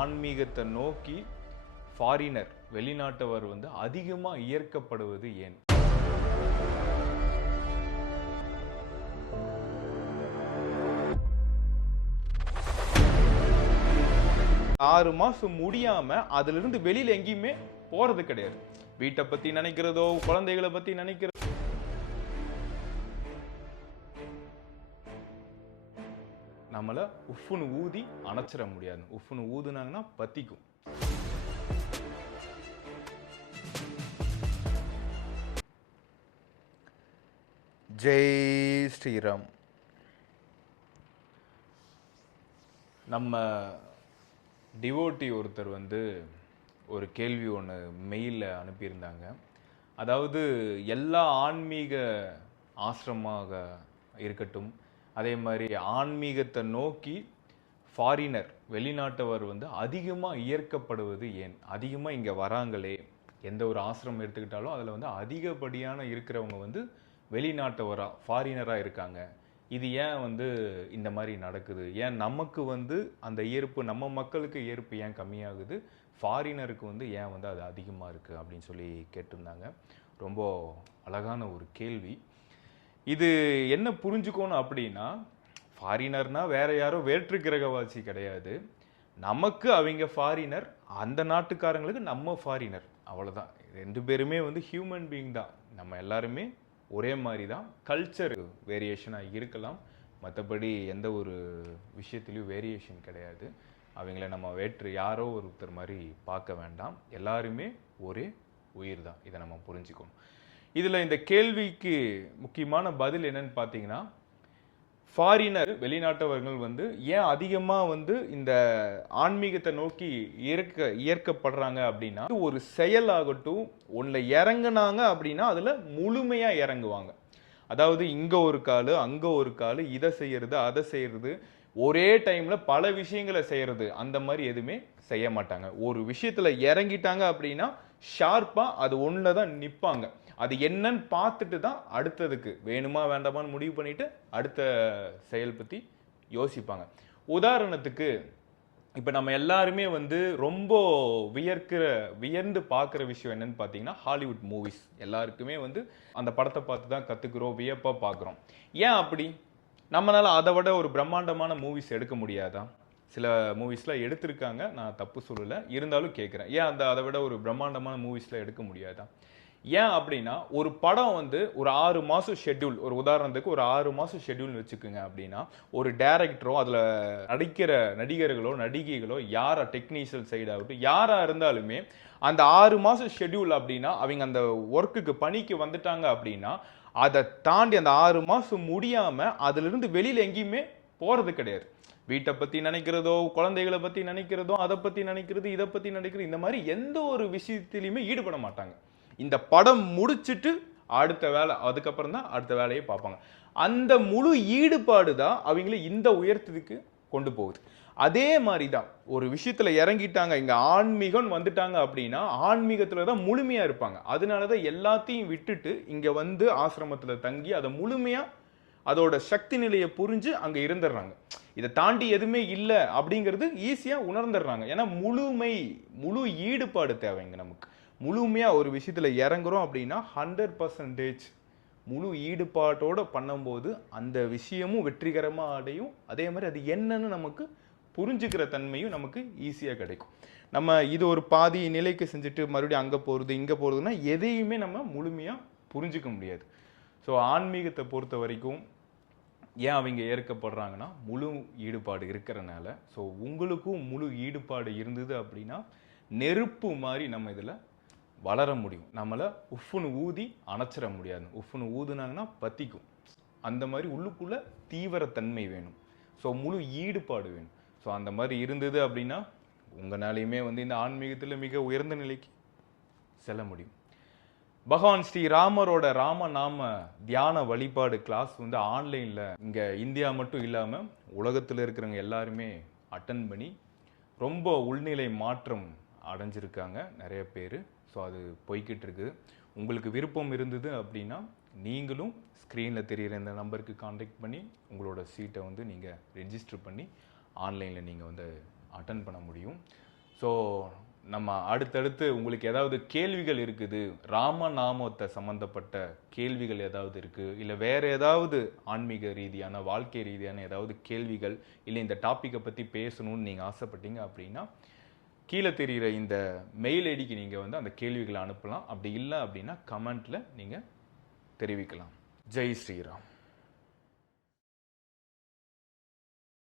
ஆன்மீகத்தை நோக்கி ஃபாரினர் வெளிநாட்டவர் அதிகமா ஈர்க்கப்படுவது ஏன்? 6 மாசம் முடியாம அதுல இருந்து வெளியில எங்கேயுமே போறது கிடையாது. வீட்டை பத்தி நினைக்கிறதோ, குழந்தைகளை பத்தி நினைக்கிறதோ, நம்மள உஃப்னு ஊதி அணைச்சிட முடியாது. உஃப்னு ஊதுனாங்கன்னா பத்திக்கும். ஜெய் ஸ்ரீராம். நம்ம டிவோட்டி ஒருத்தர் ஒரு கேள்வி ஒன்று மெயிலில் அனுப்பியிருந்தாங்க. அதாவது எல்லா ஆன்மீக ஆசிரமாக இருக்கட்டும், அதே மாதிரி ஆன்மீகத்தை நோக்கி ஃபாரினர் வெளிநாட்டவர் அதிகமாக ஈர்க்கப்படுவது ஏன்? அதிகமாக இங்கே வராங்களே, எந்த ஒரு ஆசிரமம் எடுத்துக்கிட்டாலும் அதில் அதிகப்படியான இருக்கிறவங்க வெளிநாட்டவராக ஃபாரினராக இருக்காங்க. இது ஏன் இந்த மாதிரி நடக்குது? ஏன் நமக்கு அந்த ஈர்ப்பு, நம்ம மக்களுக்கு ஈர்ப்பு ஏன் கம்மியாகுது, ஃபாரினருக்கு ஏன் அது அதிகமாக இருக்குது அப்படின்னு சொல்லி கேட்டிருந்தாங்க. ரொம்ப அழகான ஒரு கேள்வி. இது என்ன புரிஞ்சுக்கணும் அப்படின்னா, ஃபாரினர்னா வேற யாரோ வேற்று கிரகவாசி கிடையாது. நமக்கு அவங்க ஃபாரினர், அந்த நாட்டுக்காரங்களுக்கு நம்ம ஃபாரினர், அவ்வளோதான். 2 பேருமே ஹியூமன் பீயிங் தான். நம்ம எல்லாருமே ஒரே மாதிரி தான். கல்ச்சர் வேரியேஷனாக இருக்கலாம், மற்றபடி எந்த ஒரு விஷயத்துலையும் வேரியேஷன் கிடையாது. அவங்கள நம்ம வேற்று யாரோ ஒருத்தர் மாதிரி பார்க்க வேண்டாம். எல்லாருமே ஒரே உயிர் தான். இதை நம்ம புரிஞ்சுக்கணும். இதில் இந்த கேள்விக்கு முக்கியமான பதில் என்னன்னு பார்த்தீங்கன்னா, ஃபாரினர் வெளிநாட்டவர்கள் ஏன் அதிகமாக இந்த ஆன்மீகத்தை நோக்கி ஈர்க்கப்படுறாங்க அப்படின்னா, ஒரு செயலாகட்டும் ஒன்றில் இறங்குனாங்க அப்படின்னா அதில் முழுமையாக இறங்குவாங்க. அதாவது இங்கே ஒரு கால் அங்கே ஒரு கால், இதை செய்யறது அதை செய்யறது, ஒரே டைமில் பல விஷயங்களை செய்யறது, அந்த மாதிரி எதுவுமே செய்ய மாட்டாங்க. ஒரு விஷயத்தில் இறங்கிட்டாங்க அப்படின்னா ஷார்ப்பாக அது ஒன்றில் தான் நிற்பாங்க. அது என்னன்னு பார்த்துட்டு தான் அடுத்ததுக்கு வேணுமா வேண்டாமான்னு முடிவு பண்ணிட்டு அடுத்த செயல் பற்றி யோசிப்பாங்க. உதாரணத்துக்கு இப்போ நம்ம எல்லாருமே ரொம்ப வியர்ந்து பார்க்குற விஷயம் என்னன்னு பார்த்தீங்கன்னா, ஹாலிவுட் மூவிஸ். எல்லாருக்குமே அந்த படத்தை பார்த்து தான் கற்றுக்குறோம், வியப்பாக பார்க்குறோம். ஏன் அப்படி? நம்மளால அதை விட ஒரு பிரம்மாண்டமான மூவிஸ் எடுக்க முடியாதா? சில மூவிஸ்லாம் எடுத்திருக்காங்க, நான் தப்பு சொல்லலை, இருந்தாலும் கேட்குறேன், ஏன் அதை விட ஒரு பிரம்மாண்டமான மூவிஸ்லாம் எடுக்க முடியாதா? ஏன் அப்படின்னா, ஒரு படம் ஒரு 6 மாதம் ஷெட்யூல், ஒரு உதாரணத்துக்கு ஒரு 6 மாதம் ஷெட்யூல் வச்சுக்கோங்க அப்படின்னா, ஒரு டைரக்டரோ அதில் நடிக்கிற நடிகர்களோ நடிகைகளோ யாரா டெக்னீஷியல் சைடு ஆகட்டும் யாராக இருந்தாலுமே அந்த 6 மாதம் ஷெட்யூல் அப்படின்னா அவங்க அந்த ஒர்க்குக்கு பணிக்கு வந்துட்டாங்க அப்படின்னா அதை தாண்டி அந்த 6 மாதம் முடியாமல் அதிலிருந்து வெளியில் எங்கேயுமே போகிறது கிடையாது. வீட்டை பற்றி நினைக்கிறதோ, குழந்தைகளை பற்றி நினைக்கிறதோ, அதை பற்றி நினைக்கிறது, இதை பற்றி நினைக்கிறது, இந்த மாதிரி எந்த ஒரு விஷயத்திலையுமே ஈடுபட மாட்டாங்க. இந்த படம் முடிச்சுட்டு அடுத்த வேலை, அதுக்கப்புறம் தான் அடுத்த வேலையை பார்ப்பாங்க. அந்த முழு ஈடுபாடு தான் அவங்கள இந்த உயரத்துக்கு கொண்டு போகுது. அதே மாதிரி தான் ஒரு விஷயத்துல இறங்கிட்டாங்க, இங்க ஆன்மீகம் வந்துட்டாங்க அப்படின்னா ஆன்மீகத்துல தான் முழுமையா இருப்பாங்க. அதனாலதான் எல்லாத்தையும் விட்டுட்டு இங்க ஆசிரமத்துல தங்கி அதை முழுமையா அதோட சக்தி நிலையை புரிஞ்சு அங்க இருந்துடுறாங்க. இதை தாண்டி எதுவுமே இல்லை அப்படிங்கிறது ஈஸியா உணர்ந்துடுறாங்க. ஏன்னா முழு ஈடுபாடு தேவைங்க. நமக்கு முழுமையா ஒரு விஷயத்துல இறங்குறோம் அப்படின்னா 100% முழு ஈடுபாட்டோட பண்ணும்போது அந்த விஷயமும் வெற்றிகரமா அடையும். அதே மாதிரி அது என்னன்னு நமக்கு புரிஞ்சுக்கிற தன்மையும் நமக்கு ஈஸியா கிடைக்கும். நம்ம இது ஒரு பாதி நிலைக்கு செஞ்சுட்டு மறுபடியும் அங்க போறது இங்க போறதுன்னா எதையுமே நம்ம முழுமையா புரிஞ்சுக்க முடியாது. ஸோ ஆன்மீகத்தை பொறுத்த வரைக்கும் ஏன் அவங்க ஏற்கப்படுறாங்கன்னா முழு ஈடுபாடு இருக்கிறனால. ஸோ உங்களுக்கும் முழு ஈடுபாடு இருந்தது அப்படின்னா நெருப்பு மாதிரி நம்ம இதில் வளர முடியும். நம்மளை உஃப்னு ஊதி அணைச்சிட முடியாது. உஃப்னு ஊதுனாங்கன்னா பத்திக்கும். அந்த மாதிரி உள்ளுக்குள்ள தீவிரத்தன்மை வேணும். ஸோ முழு ஈடுபாடு வேணும். ஸோ அந்த மாதிரி இருந்தது அப்படின்னா உங்களாலையுமே இந்த ஆன்மீகத்தில் மிக உயர்ந்த நிலைக்கு செல்ல முடியும். பகவான் ஸ்ரீ ராமரோட ராமநாம தியான வழிபாடு கிளாஸ் ஆன்லைனில் இங்கே இந்தியா மட்டும் இல்லாமல் உலகத்தில் இருக்கிறவங்க எல்லாருமே அட்டன் பண்ணி ரொம்ப உள்நிலை மாற்றம் அடைஞ்சிருக்காங்க நிறைய பேர். ஸோ அது போய்கிட்டு இருக்குது. உங்களுக்கு விருப்பம் இருந்தது அப்படின்னா நீங்களும் ஸ்க்ரீனில் தெரிகிற இந்த நம்பருக்கு காண்டாக்ட் பண்ணி உங்களோட சீட்டை நீங்கள் ரெஜிஸ்டர் பண்ணி ஆன்லைனில் நீங்கள் அட்டன் பண்ண முடியும். ஸோ நம்ம அடுத்தடுத்து உங்களுக்கு ஏதாவது கேள்விகள் இருக்குது, ராமநாமத்தை சம்மந்தப்பட்ட கேள்விகள் ஏதாவது இருக்குது, இல்லை வேறு ஏதாவது ஆன்மீக ரீதியான வாழ்க்கை ரீதியான ஏதாவது கேள்விகள், இல்லை இந்த டாப்பிக்கை பற்றி பேசணும்னு நீங்கள் ஆசைப்பட்டீங்க அப்படின்னா கீழே தெரிகிற இந்த மெயில் ஐடிக்கு நீங்கள் வந்து அந்த கேள்விகளை அனுப்பலாம். அப்படி இல்லை அப்படின்னா கமெண்ட்டில் நீங்கள் தெரிவிக்கலாம். ஜெய் ஸ்ரீராம்.